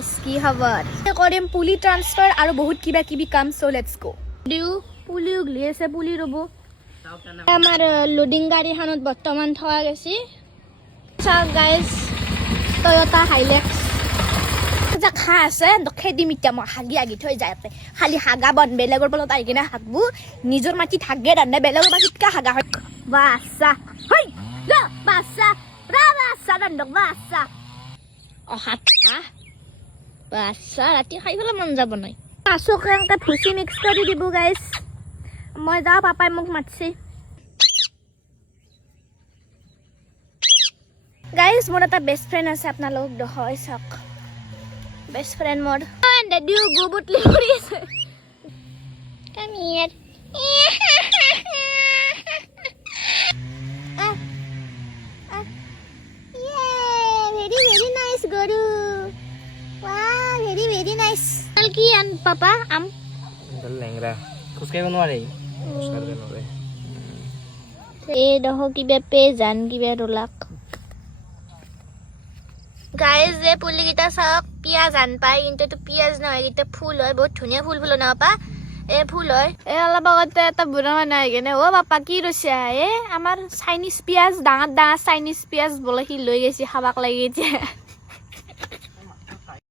guys কি খবৰ কৰিম পুলি ট্ৰান্সফাৰ আৰু বহুত কিবা কিবি কাম সো লেটস গো দিউ পুলি উগলি আছে পুলি ৰব আমাৰ লোডিং গাড়ীখনত বৰ্তমান থোৱা গৈছে চাওক গাইস টয়োটা হাইলেক্স যা খা আছে খেদি মিটা মই হাগি আগি থৈ যায় খালি হাগা বন বেলেগৰ পলত আহি কিনে হাগবো নিজৰ মাটি হাগে দানে বেলেগৰ মাটিত কা হাগা হয় বাছা হই যা বাছা ৰা বাছা দণ্ডক বাছা অহাতা বাছা ৰাতি খাইবলৈ মন যাব নাই কাছক এনেকৈ ভুচি মিক্স কৰি দিব গাইছ মই যাওঁ পাপাই মোক মাতিছে গাইছ মোৰ এটা বেষ্ট ফ্ৰেণ্ড আছে আপোনালোক হয় চাওক বেষ্ট ফ্ৰেণ্ড মোৰ দাদিও গোবুটলি কৰি আছে কাম হিয়াৰ very nice guru wow very nice কি আন পাপা আম দল লেংৰা খুসকাইব নোৱাৰে খুসকাইব নোৱাৰে এই দহ কিবা পে জান কিবা ৰলাক গাইজ যে পুলি কিটা চাওক পিয়াজ আন পায় কিন্তু এইটো পিয়াজ নহয় এইটো ফুল হয় বহুত ধুনীয়া ফুল ফুল না পাপা এই ফুল হয় এই অলপ আগতে এটা বুঢ়া মানুহ আহি কেনে অ' পাপা কি ৰৈছে আমাৰ চাইনিজ পিয়াজ ডাঙৰ ডাঙৰ চাইনিজ পিয়াজ বোলে সি লৈ গৈছে খাবাক লাগি এতিয়া